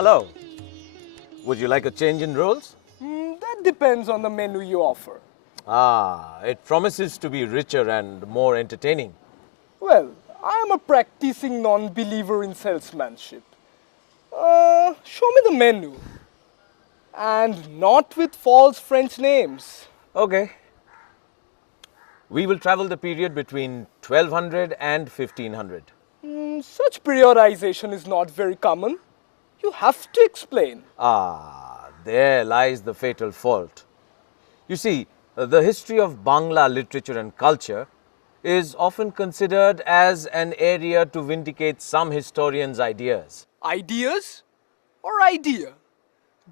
Hello. Would you like a change in roles? That depends on the menu you offer. It promises to be richer and more entertaining. Well, I am a practicing non-believer in salesmanship. Show me the menu. And not with false French names. Okay. We will travel the period between 1200 and 1500. Such periodization is not very common. You have to explain. There lies the fatal fault. You see, the history of Bangla literature and culture is often considered as an area to vindicate some historians' ideas. Ideas or idea?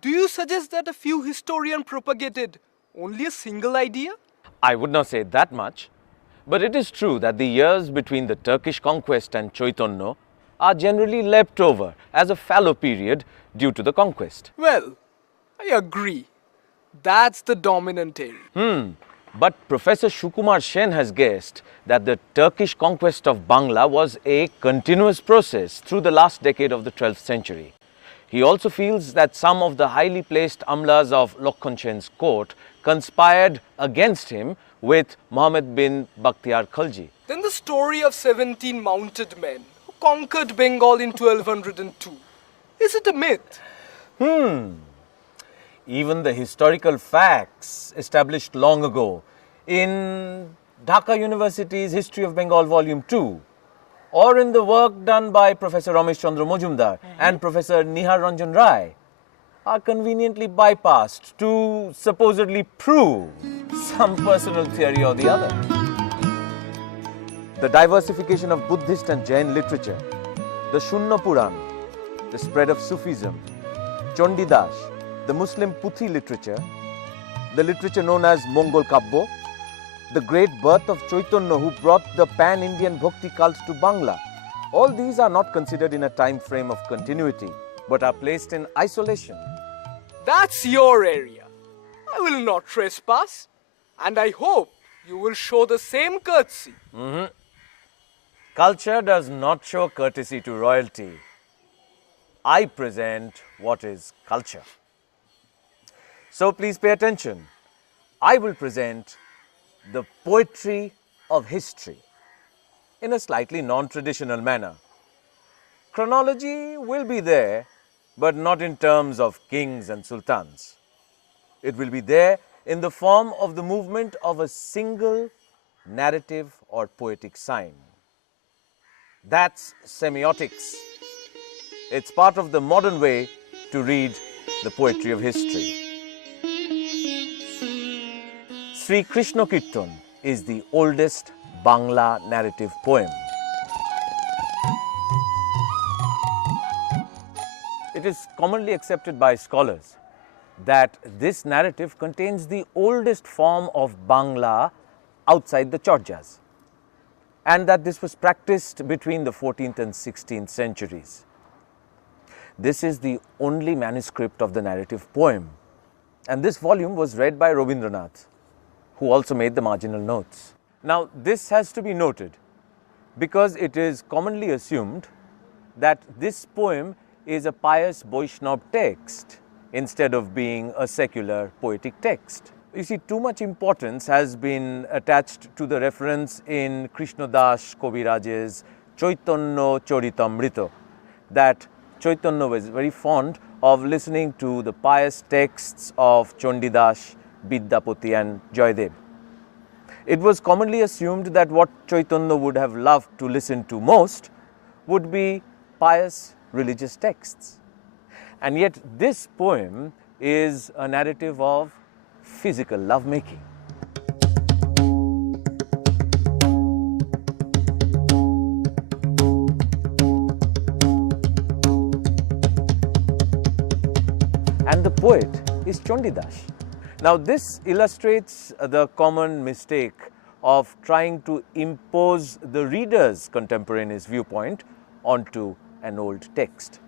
Do you suggest that a few historians propagated only a single idea? I would not say that much, but it is true that the years between the Turkish conquest and Chaitanya are generally leapt over as a fallow period due to the conquest. Well, I agree. That's the dominant area. But Professor Sukumar Sen has guessed that the Turkish conquest of Bangla was a continuous process through the last decade of the 12th century. He also feels that some of the highly placed amlas of Lokhon Sen's court conspired against him with Muhammad bin Bakhtiar Khalji. Then the story of 17 mounted men who conquered Bengal in 1202. Is it a myth? Even the historical facts established long ago in Dhaka University's History of Bengal Volume 2 or in the work done by Professor Ramesh Chandra Majumdar and Professor Nihar Ranjan Rai are conveniently bypassed to supposedly prove some personal theory or the other. The diversification of Buddhist and Jain literature, the Shunna Puran, the spread of Sufism, Chandidas, the Muslim Puthi literature, the literature known as Mongol Kabbo, the great birth of Chaitanya who brought the pan-Indian Bhakti cult to Bangla. All these are not considered in a time frame of continuity, but are placed in isolation. That's your area. I will not trespass. And I hope you will show the same courtesy. Culture does not show courtesy to royalty. I present what is culture. So please pay attention. I will present the poetry of history in a slightly non-traditional manner. Chronology will be there, but not in terms of kings and sultans. It will be there in the form of the movement of a single narrative or poetic sign. That's semiotics. It's part of the modern way to read the poetry of history. Sri Krishna Kirtan is the oldest Bangla narrative poem. It is commonly accepted by scholars that this narrative contains the oldest form of Bangla outside the Chorjas, and that this was practiced between the 14th and 16th centuries. This is the only manuscript of the narrative poem, and this volume was read by Rabindranath, who also made the marginal notes. Now, this has to be noted because it is commonly assumed that this poem is a pious Vaishnava text instead of being a secular poetic text. You see, too much importance has been attached to the reference in Krishnadas Kaviraj's Chaitanya Charitamrita that Chaitanya was very fond of listening to the pious texts of Chandidas, Vidyapati and Joydev. It was commonly assumed that what Chaitanya would have loved to listen to most would be pious religious texts. And yet this poem is a narrative of physical lovemaking. And the poet is Chandidas. Now this illustrates the common mistake of trying to impose the reader's contemporaneous viewpoint onto an old text.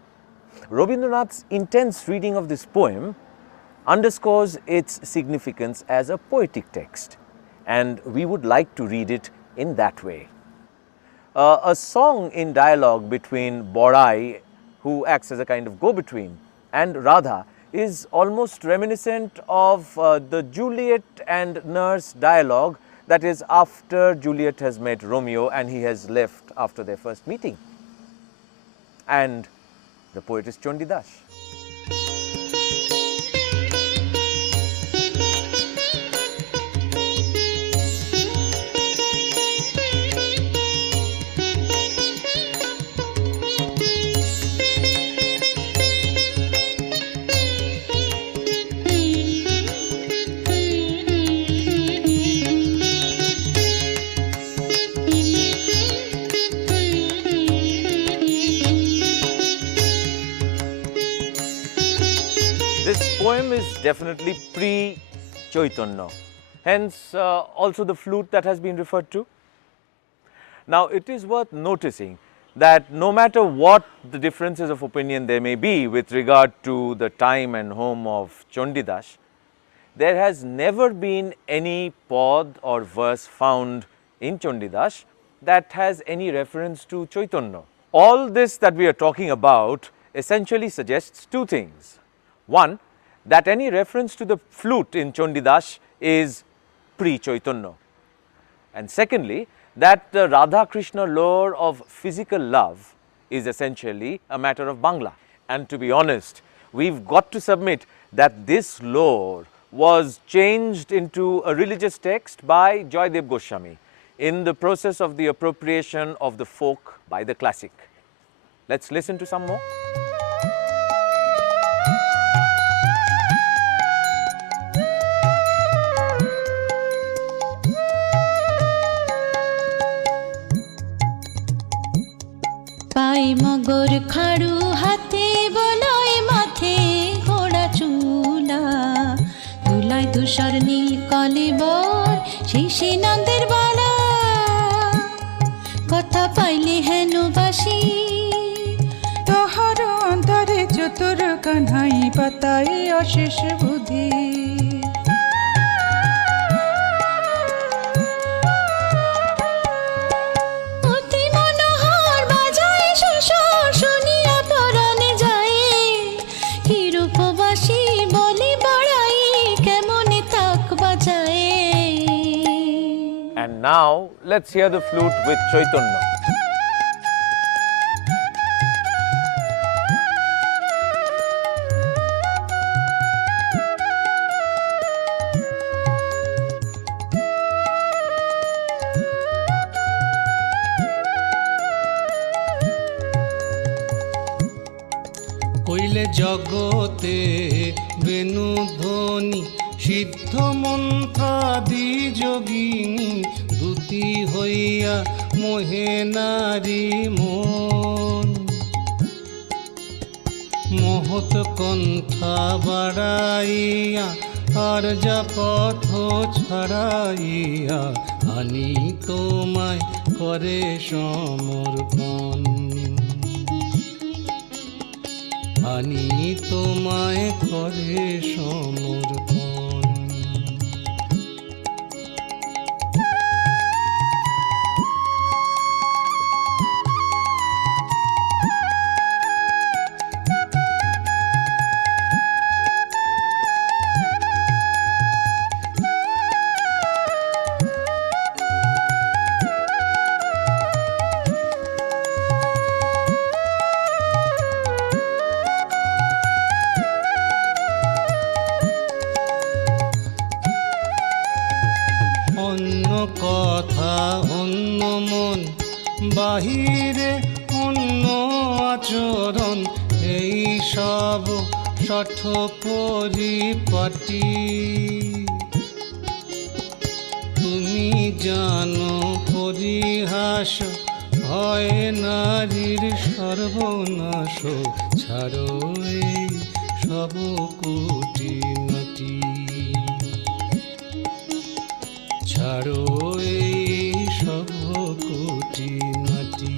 Rabindranath's intense reading of this poem underscores its significance as a poetic text, and we would like to read it in that way. A song in dialogue between Borai, who acts as a kind of go-between, and Radha is almost reminiscent of the Juliet and nurse dialogue, that is, after Juliet has met Romeo and he has left after their first meeting. And the poet is Chandidas. This poem is definitely pre-Chaitanya, hence also the flute that has been referred to. Now, it is worth noticing that no matter what the differences of opinion there may be with regard to the time and home of Chandidas, there has never been any pod or verse found in Chandidas that has any reference to Chaitanya. All this that we are talking about essentially suggests two things. One, that any reference to the flute in Chandidas is pre-Chaitanya. And secondly, that the Radha Krishna lore of physical love is essentially a matter of Bangla. And to be honest, we've got to submit that this lore was changed into a religious text by Joydev Goswami in the process of the appropriation of the folk by the classic. Let's listen to some more. পাই মগর খাড়ু হাতে বলয় মাথে ঘোড়া চুলা তুলায় তুষার নীল কলিবর শিশি নন্দের বালা কথা পাইলে হেন বাসি তোহার অন্তরে চতুর কান্হাই পাতায় অশেষ বুদ্ধি And now, let's hear the flute with Chaitanya. কইলে জগতে বেণুধ্বনি সিদ্ধ মন্ত্রাদি যোগিনী দ্যুতি হইয়া মোহে নারী মন মহৎ কণ্ঠা বাড়াইয়া আর যা পথ ছাড়াইয়া আনি তোমায় করে সমর্পণ আনি তোমায় করে সমর্পণ কথা অন্য মন বাহিরে অন্য আচরণ এই সব সঠ পরিপাটি তুমি জানো পরিহাস হয় নারীর সর্বনাশ ছাড়ো এই সব কুটিনাটি ছাড়ো এই সব কুটিনাটি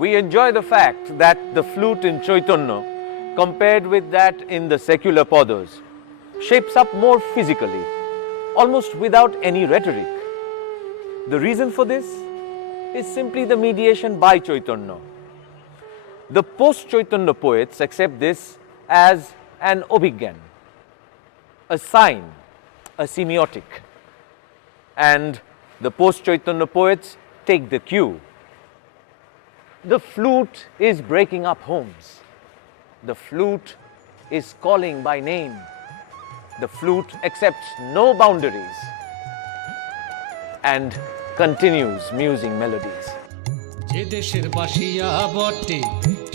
we enjoy the fact that the flute in Chaitanya, compared with that in the secular padas, shapes up more physically, almost without any rhetoric. The reason for this is simply the mediation by Chaitanya. The post-Chaitanya poets accept this as an obhigyan, a sign, a semiotic. And the post-Chaitanya poets take the cue. The flute is breaking up homes. The flute is calling by name. The flute accepts no boundaries and continues musing melodies. যে দেশের বাসিয়া বটে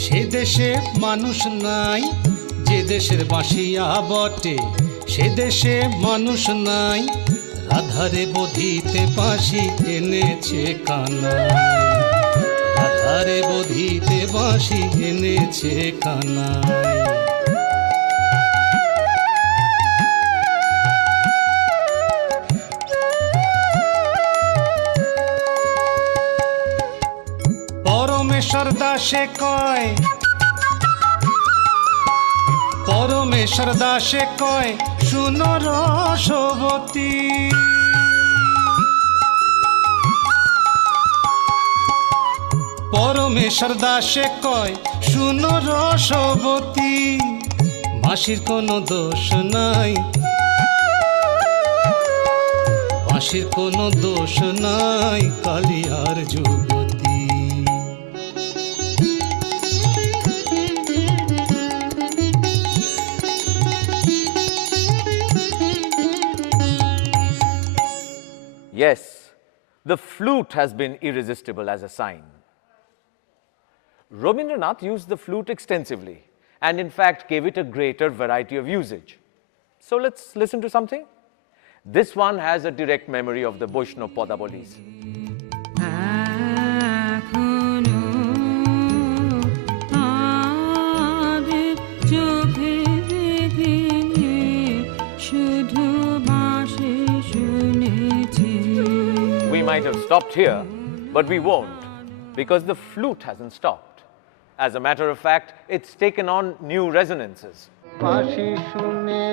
সে দেশে মানুষ নাই, যে দেশের বাসিয়া বটে সে দেশে মানুষ নাই, রাধারে বধিতে বাঁশি এনেছে কানাই, রাধারে বধিতে বাঁশি এনেছে কানাই। পরমেশ্বর দাসে কয়, পরমেশ্বর দাসে কয় শুনো রসবতী, পরমেশ্বর দাসে কয় শুনো রসবতী, বাঁশির কোনো দোষ নাই, বাঁশির কোনো দোষ নাই, কালিয়ার যুগতী। Yes, the flute has been irresistible as a sign. Rabindranath used the flute extensively and in fact gave it a greater variety of usage. So let's listen to something. This one has a direct memory of the Vaishnav Padabolis. We might have stopped here, but we won't, because the flute hasn't stopped. As a matter of fact, it's taken on new resonances. বাঁশি শুনে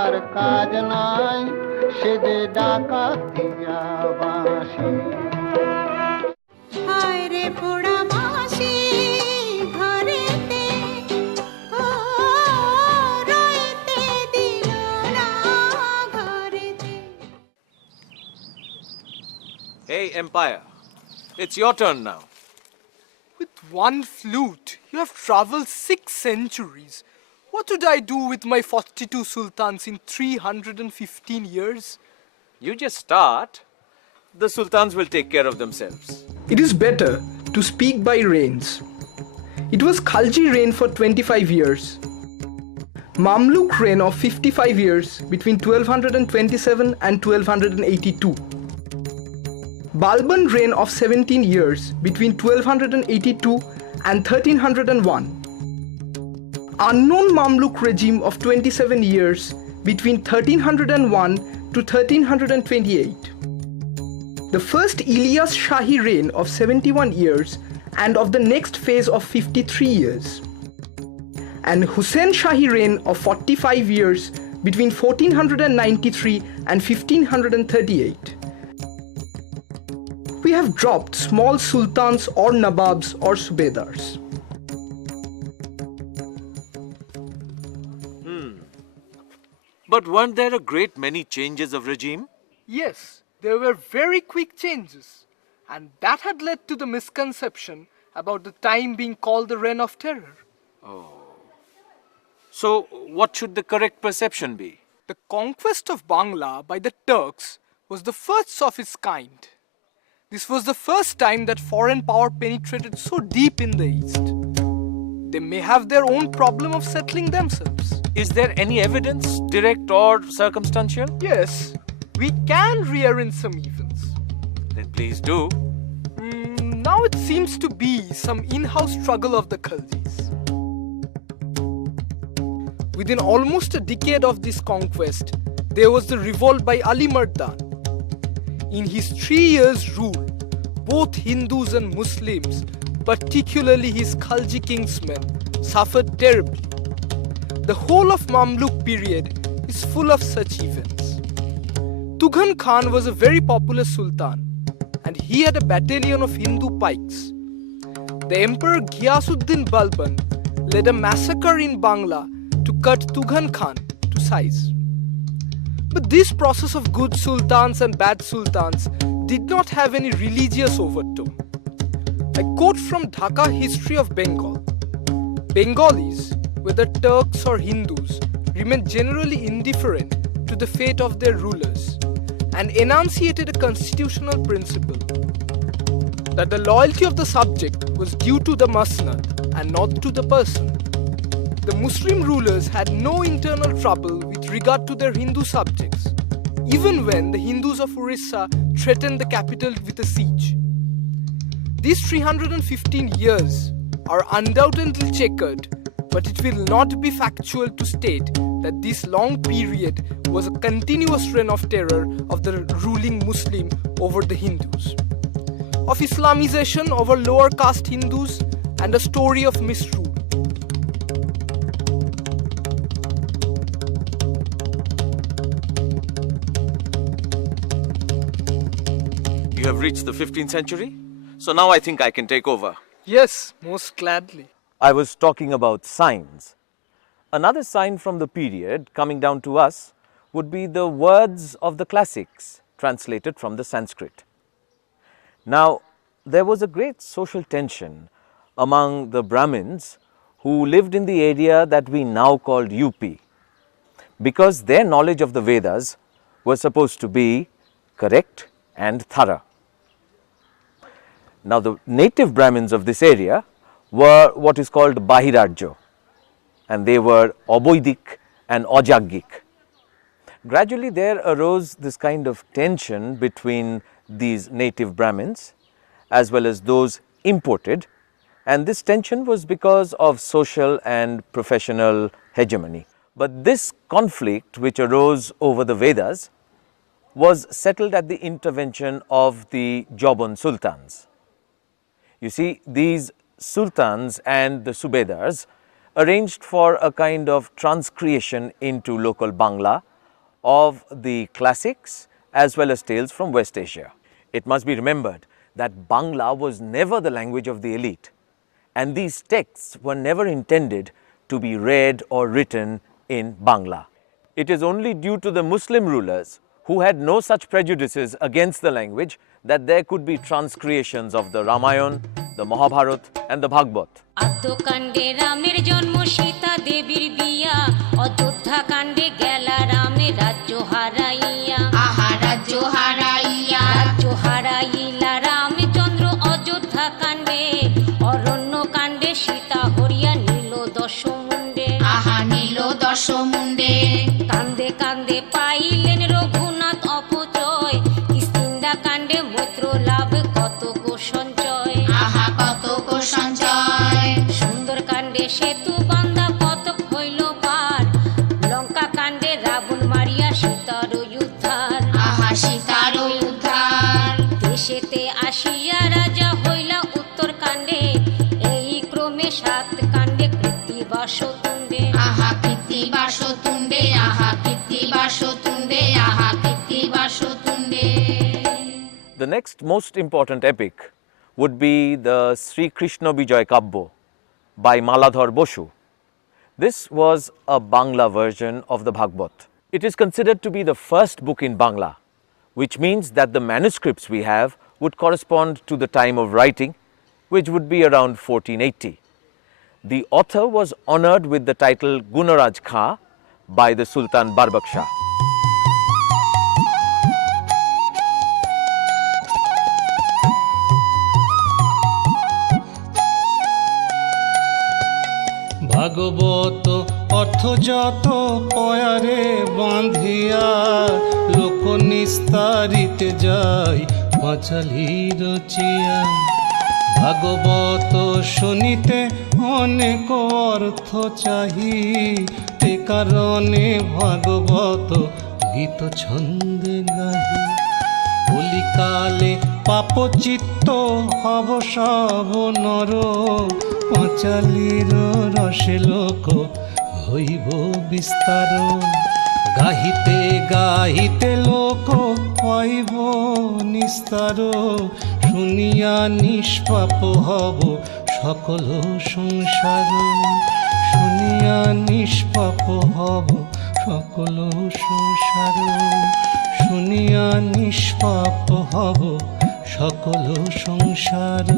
আর কাজ নাই, সেদে ডাকাত দিয়া বাঁশি। হায় রে পোড়া বাঁশি ঘরেতে, ও রইতে দিল না ঘরেতে। Hey, Empire, it's your turn now. With one flute, you have traveled 6 centuries. What would I do with my 42 sultans in 315 years? You just start. The sultans will take care of themselves. It is better to speak by reigns. It was Khalji reign for 25 years, Mamluk reign of 55 years between 1227 and 1282, Balban reign of 17 years between 1282 and 1301, unknown Mamluk regime of 27 years between 1301 to 1328, the first Ilyas Shahi reign of 71 years and of the next phase of 53 years, and Hussein Shahi reign of 45 years between 1493 and 1538. We have dropped small sultans or nababs or subedars. But weren't there a great many changes of regime? Yes, there were very quick changes, and that had led to the misconception about the time being called the Reign of Terror. So, what should the correct perception be? The conquest of Bangla by the Turks was the first of its kind. This was the first time that foreign power penetrated so deep in the East. They may have their own problem of settling themselves. Is there any evidence, direct or circumstantial? Yes, we can rearrange some events. Then please do. Now it seems to be some in-house struggle of the Khaldis. Within almost a decade of this conquest, there was the revolt by Ali Mardan. In his 3 years' rule, both Hindus and Muslims particularly his Khalji kingsmen, suffered terribly. The whole of Mamluk period is full of such events. Tughan Khan was a very popular sultan, and he had a battalion of Hindu pikes. The Emperor Ghiyasuddin Balban led a massacre in Bangla to cut Tughan Khan to size. But this process of good sultans and bad sultans did not have any religious overtone. I quote from Dhaka History of Bengal. Bengalis, whether Turks or Hindus, remained generally indifferent to the fate of their rulers and enunciated a constitutional principle that the loyalty of the subject was due to the masnad and not to the person. The Muslim rulers had no internal trouble with regard to their Hindu subjects, even when the Hindus of Orissa threatened the capital with a siege. These 315 years are undoubtedly checkered, but it will not be factual to state that this long period was a continuous reign of terror of the ruling Muslim over the Hindus, of Islamization over lower caste Hindus, and a story of misrule. You have reached the 15th century, so now I think I can take over. Yes, most gladly. I was talking about signs. Another sign from the period coming down to us would be the words of the classics translated from the Sanskrit. Now, there was a great social tension among the Brahmins who lived in the area that we now called UP, because their knowledge of the Vedas was supposed to be correct and thorough. Now, the native Brahmins of this area were what is called Bahirarjo, and they were Aboidik and Ajaggic. Gradually, there arose this kind of tension between these native Brahmins as well as those imported, and this tension was because of social and professional hegemony. But this conflict which arose over the Vedas was settled at the intervention of the Jobon sultans. You see, these sultans and the subedars arranged for a kind of transcreation into local Bangla of the classics as well as tales from West Asia. It must be remembered that Bangla was never the language of the elite, and these texts were never intended to be read or written in Bangla. It is only due to the Muslim rulers who had no such prejudices against the language that there could be transcreations of the Ramayana, the Mahabharata and the Bhagavad. আদ্যকাণ্ডে রামের জন্ম সীতা দেবীর বিয়া অযোধ্যা কাণ্ডে গেলা রামে রাজ্য হারাইয়া আহা রাজ্য হারাইলা রামচন্দ্র অযোধ্যা কাণ্ডে অরণ্য কাণ্ডে সীতা হরিয়া নীল দশমুণ্ডে আহা নীল দশমুণ্ডে কান্দে কান্দে পাইলেন রঘুনাথ অপচয় কিষ্কিন্ধা কাণ্ডে মৈত্র লাভ কত গো সঞ্চয় আহা কত গো সঞ্চয় সুন্দর কাণ্ডে সেতু বান্ধা কতক হইল পার লঙ্কা কাণ্ডে রাবণ মারিয়া সীতার উদ্ধার আহা সীতার উদ্ধার দেশেতে আসিয়া রাজা হইলা উত্তর কাণ্ডে এই ক্রমে সাত কাণ্ডে কৃত্তিবাসতুণ্ডে আহা কৃত্তিবাসতুণ্ডে আহা কৃত্তিবাসতুণ্ডে আহা কৃত্তিবাসতুণ্ডে। The next most important epic would be the Sri Krishna Vijay Kabbo by Maladhar Boshu. This was a Bangla version of the Bhagavad. It is considered to be the first book in Bangla, which means that the manuscripts we have would correspond to the time of writing, which would be around 1480. The author was honored with the title Gunaraj Kha by the Sultan Barbak Shah. ভাগবত অর্থ যত পয়ারে বাঁধিয়া লোক নিস্তারিতে যায় পাঁচালি রচিয়া ভাগবত শুনিতে অনেক অর্থ চাহি তে কারণে ভাগবত গীত ছন্দে গাহি কলিকালে পাপচিত্ত হব সব নর, পাঁচালির রসে লোক হইব বিস্তার। গাহিতে গাহিতে লোক হইব নিস্তার, শুনিয়া নিষ্পাপ হব সকল সংসার। শুনিয়া নিষ্পাপ হব সকল সংসার, শুনিয়া নিষ্পাপ হব সকল সংসার।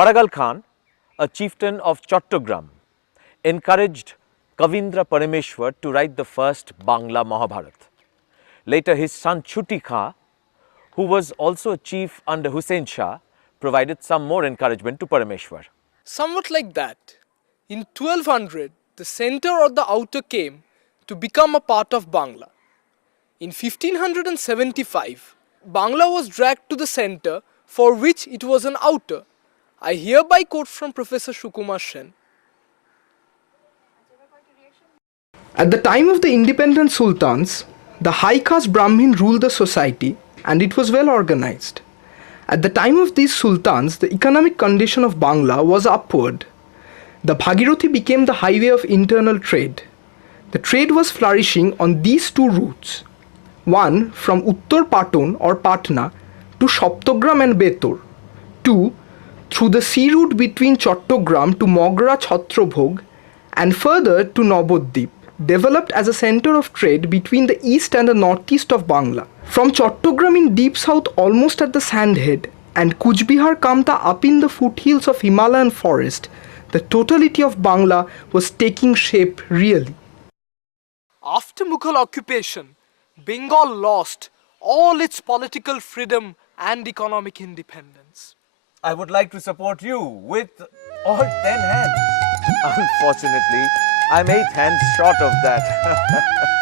Paragal Khan, a chieftain of Chattogram, encouraged Kavindra Parameshwar to write the first Bangla Mahabharat. Later his son Chuti Khan, who was also a chief under Hussain Shah, provided some more encouragement to Parameshwar. Somewhat like that, in 1200, the center or the outer came to become a part of Bangla. In 1575, Bangla was dragged to the center, for which it was an outer. I hereby quote from Professor Sukumar Sen. At the time of the independent sultans, the high caste Brahmin ruled the society and it was well organized. At the time of these sultans, the economic condition of Bangla was upward. The Bhagirathi became the highway of internal trade. The trade was flourishing on these two routes. One from Uttar Patun or Patna to Shaptogram and Betur. Two through the sea route between Chattogram to Mogra Chhatrabhog and further to Nabadvip, developed as a center of trade between the east and the northeast of Bangla. From Chattogram in deep south almost at the sandhead and Kuchbihar Kamta up in the foothills of Himalayan forest, the totality of Bangla was taking shape really. After Mughal occupation, Bengal lost all its political freedom and economic independence. I would like to support you with all 10 hands. Unfortunately, I'm 8 hands short of that.